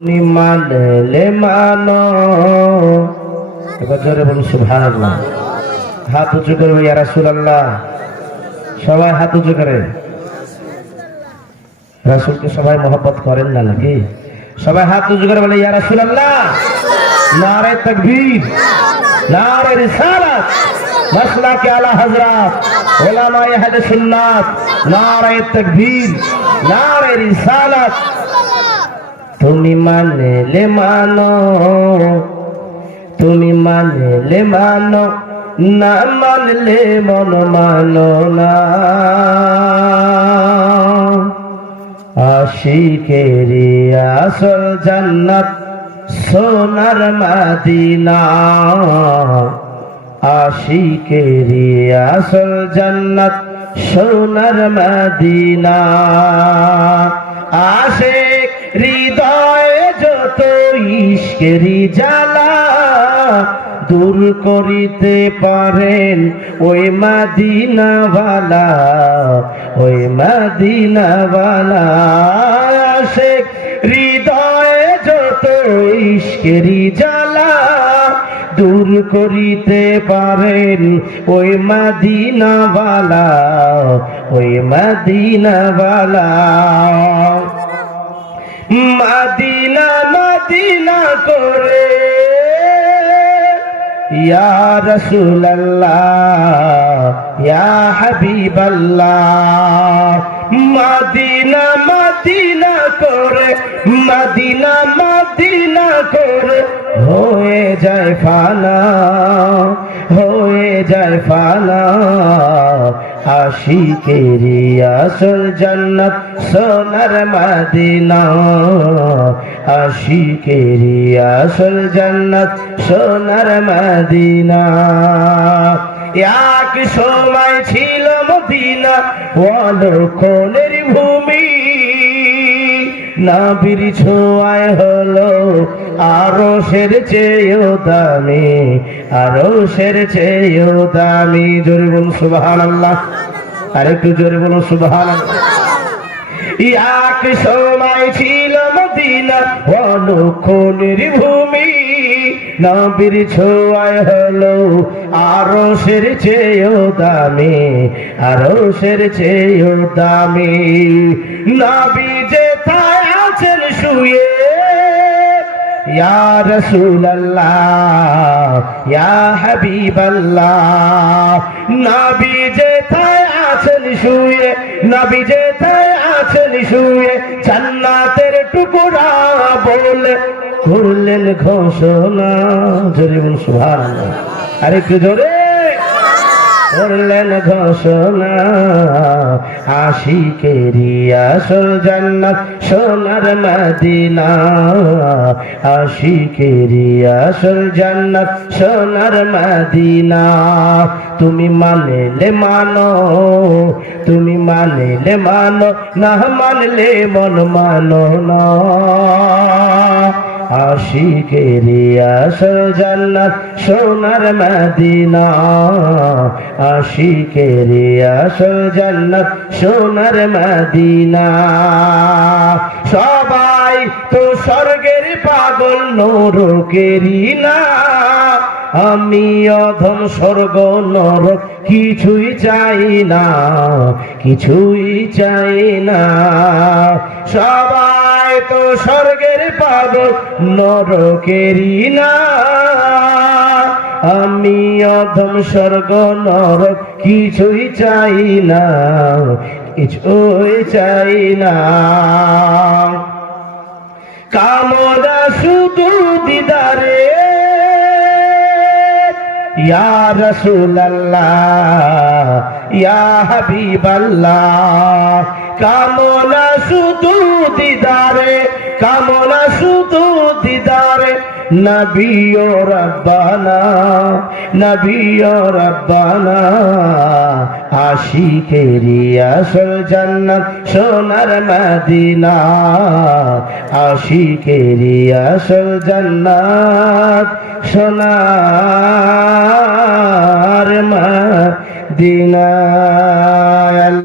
মানলে মানো এবার জোরে বলুন সুবহানাল্লাহ। হাত উঁচু করবে ইয়া রাসূলুল্লাহ, সবাই হাত উঁচু করে। রাসূলকে সবাই মহব্বত করেন না নাকি? সবাই হাত উঁচু করে বলে ইয়া রাসূলুল্লাহ। নারে তাকবীর, নারে রিসালাত, মাসলাকে আলা হযরত, উলামায়ে আহলে সুন্নাত, নারে তাকবীর, নারে রিসালাত। তুমি মানলে মানো, তুমি মানলে মানো, না মানলে মন মানো না। আশিকেরি আসল জান্নাত সোনার মদিনা, আশিকেরি আসল জান্নাত সোনার মদিনা। আশিক হৃদয়ে যত ইশকেরি জ্বালা দূর করিতে পারেন ওই মদিনাওয়ালা, ওই মদিনাওয়ালা। আশিক হৃদয়ে যত ইশকেরি জ্বালা দূর করিতে পারেন ওই মদিনাওয়ালা, ওই মদিনাওয়ালা। মদিনা মদিনা করে ইয়া রাসূলুল্লাহ, ইয়া হাবিবাল্লাহ। মদিনা মদিনা করে, মদিনা মদিনা করে হয়ে যায় ফানা, হয়ে যায় ফানা। আশিকেরি আসল জান্নাত সোনার মদিনা, আশিকেরি আসল জান্নাত সোনার মদিনা। এক সময় ছিল মদিনা অলক্ষণের ভূমি, নবীর ছোঁয়ায় হলো আরশের চেয়েও দামি, আরশের চেয়েও দামি। জোরে বলুন সুবহানাল্লাহ, আরেকটু জোরে বলুন সুবহানাল্লাহ। এক সময় ছিল মদিনা অলক্ষণের ভূমি, নবীর ছোঁয়ায় হলো আরশের চেয়েও দামি, আরশের চেয়েও দামি। নবী যেথায় আছেন শুয়ে ইয়া রাসূলুল্লাহ, ইয়া হাবিবাল্লাহ। নবী যেথায় আছেন শুয়ে, নবী যেথায় আছেন শুয়ে জান্নাতের টুকরা বলে করলেন ঘোষণা। জোরে বলুন সুবহানাল্লাহ, আরেকটু জোরে। করলেন ঘোষণা আশিকেরি আসল জান্নাত সোনার মদিনা, আশিকেরি আসল জান্নাত সোনার মদিনা। তুমি মানলে মানো, তুমি মানলে মানো, না মানলে মন মানো না। আশিকেরি আসল জান্নাত সোনার মদিনা, আশিকেরি আসল জান্নাত সোনার মদিনা। সবাই তো স্বর্গের পাগল নরকেরই না, আমি অধম স্বর্গ নরক কিছুই চাই না, কিছুই চাই না। সবাই তো স্বর্গের পাগল নরকেরই না, আমি অধম স্বর্গ নরক কিছুই চাই না, কিছুই চাই না। কামনা শুধু দিদারে ইয়া রাসূলুল্লাহ, ইয়া হাবিবাল্লাহ। কামনা শুধু দিদারে, কামনা শুধু দিদারে নবী ও রব্বানা, নবী ও রব্বানা। আশিকেরি আসল জান্নাত সোনার মদিনা, আশিকেরি আসল জান্নাত সোনার মদিনা।